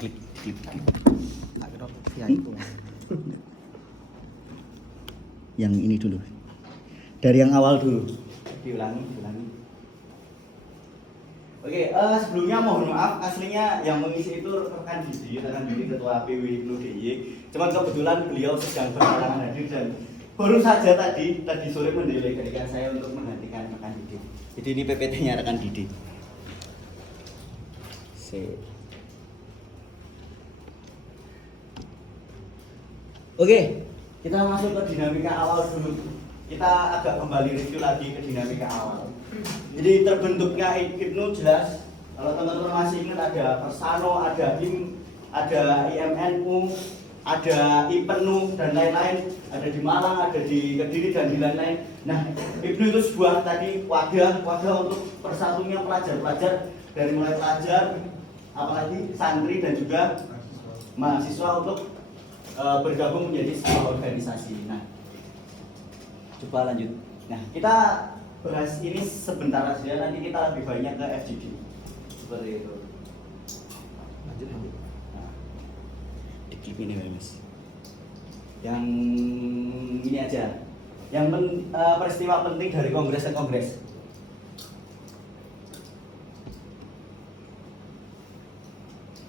klik. Yang ini dulu. Dari yang awal dulu. Diulangi. Oke, sebelumnya mohon maaf, aslinya yang mengisi itu rekan Didi Ketua PW Ibnu DIY. Cuman kebetulan beliau sedang berhalangan hadir dan baru saja tadi sore mendelegasikan saya untuk menggantikan rekan Didi. Jadi ini PPT-nya rekan Didi. Oke, kita masuk ke dinamika awal dulu. Kita agak kembali review lagi ke dinamika awal. Jadi terbentuknya Ibnu jelas. Kalau teman-teman masih ingat ada Persano, ada HIM, ada IMNU, ada IPENU dan lain-lain. Ada di Malang, ada di Kediri dan di lain-lain. Nah, Ibnu itu sebuah tadi wadah untuk persatunya pelajar-pelajar dari mulai pelajar, apalagi santri dan juga mahasiswa untuk bergabung menjadi sebuah organisasi. Nah, coba lanjut. Nah, kita bahas ini sebentar saja, nanti kita lebih banyak ke FGD. Seperti itu. Lanjut. Nah, diklik ini Mas. Yang ini aja. Yang peristiwa penting dari kongres ke kongres.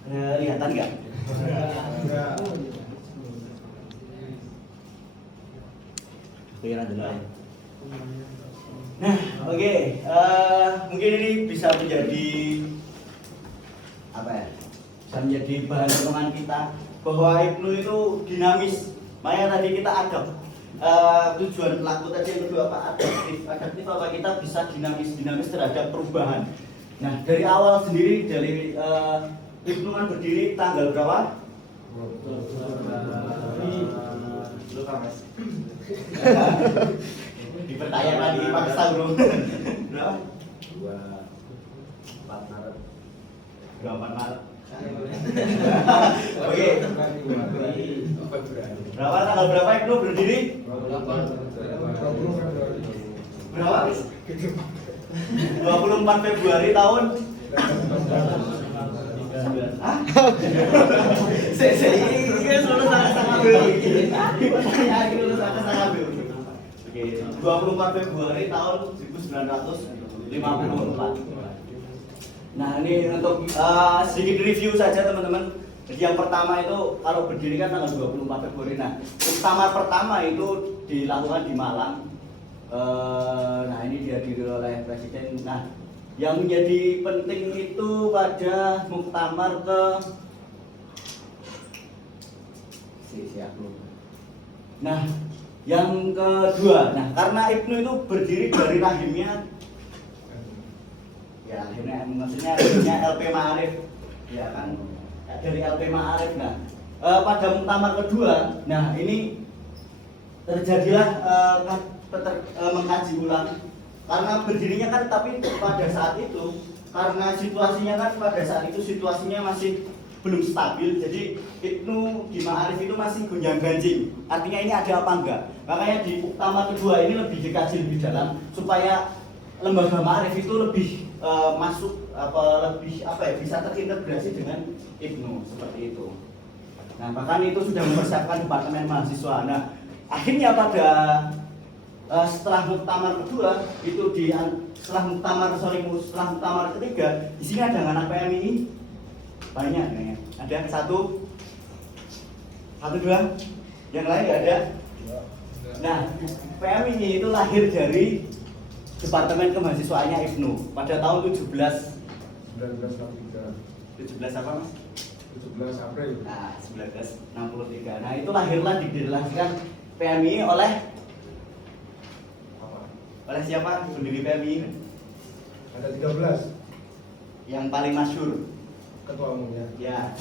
Kelihatan nggak? Nah, oke. Mungkin ini bisa menjadi apa ya? Bisa menjadi bahan renungan kita bahwa Ibnu itu dinamis. Makanya tadi kita adap. Tujuan pelaku tadi yang kedua apa? Adaptif apa kita bisa dinamis terhadap perubahan. Nah, dari awal sendiri dari Ibnu kan berdiri tanggal berapa? Lupa Mas. Dipertanyakan lagi paksa bro. Berapa? 24 Maret. 24 Maret. Oke. Berapa tanggal berapa Ibnu berdiri? 28. Berapa? 24 Februari tahun. Hah? Ini sudah sangat-sangat Oke, 24 Februari tahun 1954. Nah, ini untuk sedikit review saja teman-teman. Jadi yang pertama itu kalau berdiri kan tanggal 24 Februari. Nah, muktamar pertama itu dilakukan di Malang. Nah, ini dihadiri oleh Presiden. Nah, yang menjadi penting itu pada muktamar Nah, yang kedua, nah karena Ibnu itu berdiri dari rahimnya, ya maksudnya LP Ma'arif, ya kan, dari LP Ma'arif. Nah, pada muktamar kedua, nah ini terjadilah mengkaji ulang. Karena berdirinya kan, tapi pada saat itu karena situasinya kan pada saat itu situasinya masih belum stabil, jadi Ibnu di Ma'arif itu masih gonjang-ganjing. Artinya ini ada apa enggak? Makanya di muktamar kedua ini lebih dikaji lebih dalam supaya lembaga Ma'arif itu lebih masuk bisa terintegrasi dengan Ibnu seperti itu. Nah, bahkan itu sudah mempersiapkan departemen mahasiswa. Nah, akhirnya pada setelah muktamar kedua itu setelah muktamar ketiga di sini ada anak PMI banyak nih. Ada satu dua, yang lain nggak ada. Nah, PMI itu lahir dari departemen kemahasiswaannya Ibnu pada tahun 17 apa Mas? 17 April. Nah, 1963. Nah, itu lahirlah didirikan PMI oleh siapa? Pendiri PMI. Ada 13. Yang paling masyhur Ketua umumnya. Ya.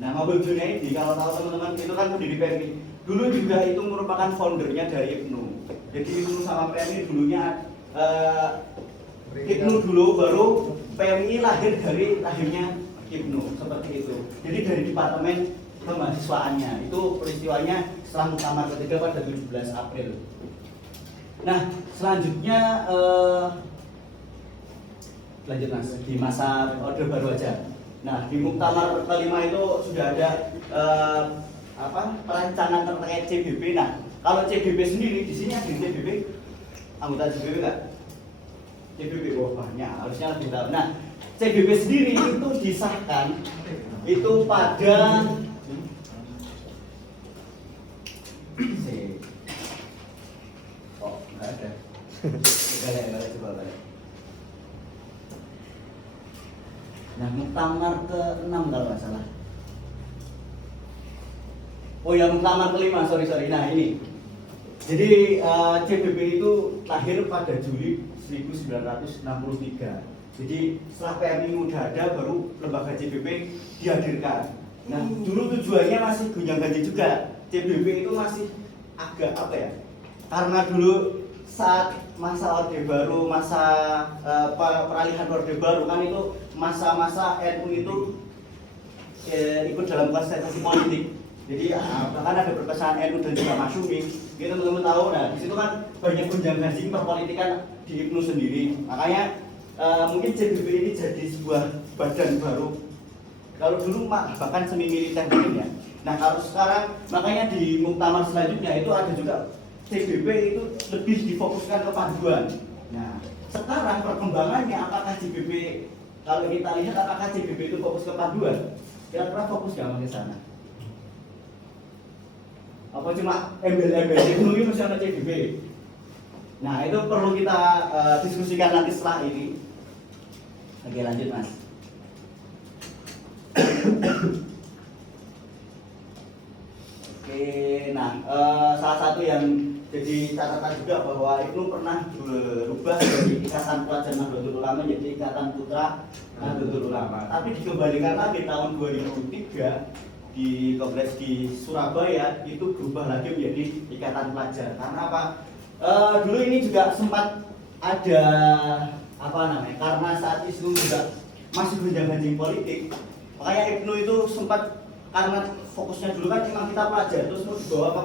Nah, Mabul Junaidi kalau tahu teman-teman itu kan pendiri PMI. Dulu juga itu merupakan foundernya dari Ibnu. Jadi Ibnu sama PMI dulunya Ibnu dulu baru PMI lahir dari lahirnya Ibnu seperti itu. Jadi dari departemen kemahasiswaannya itu peristiwanya setelah muktamar ketiga pada 17 April. Nah, selanjutnya lanjut Mas di masa Orde Baru aja. Nah, di muktamar kelima itu sudah ada perancangan terkait CBP. Nah, kalau CBP sendiri di sini ada CBP, anggota CBP enggak? CBP banyak, harusnya lebih tahu. Nah, CBP sendiri itu disahkan itu pada enggak ada. Enggak coba balik. Nah, muktamar ke-6 kalau nggak salah. Oh ya, muktamar ke-5, sorry. Nah ini. Jadi CBP itu lahir pada Juli 1963. Jadi setelah PMI udah ada, baru lembaga CBP dihadirkan. Nah, dulu tujuannya masih gonjang-ganjing juga. CBP itu masih agak apa ya? Karena dulu saat masa Orde Baru, masa peralihan Orde Baru kan itu masa-masa NU itu ikut dalam kontestasi politik. Jadi bahkan ada perpecahan NU dan juga Masyumi. Gitu teman-teman tahu. Nah, di situ kan banyak gonjang-ganjing perpolitikan di IPNU sendiri. Makanya mungkin CBP ini jadi sebuah badan baru. Kalau dulu bahkan semi militer mungkin ya. Nah, kalau sekarang makanya di muktamar selanjutnya itu ada juga CBP itu lebih difokuskan ke panduan. Nah, sekarang perkembangannya apakah CBP, kalau kita lihat apakah CBP itu fokus ke panduan? Kira-kira fokus nggak ke sana? Apa cuma embel-embel itu misalnya CBP? Nah, itu perlu kita diskusikan nanti setelah ini. Oke, lanjut Mas. Oke, nah salah satu yang jadi catatan juga bahwa IPNU pernah berubah dari Ikatan Pelajar Nahdlatul Ulama menjadi Ikatan Putra Nahdlatul Ulama. Tapi dikembalikan lagi tahun 2003 di kongres di Surabaya itu berubah lagi menjadi Ikatan Pelajar. Karena apa? Dulu ini juga sempat ada karena saat IPNU juga masih gonjang-ganjing politik, makanya IPNU itu sempat karena fokusnya dulu kan memang kita pelajar terus mau dibawa ke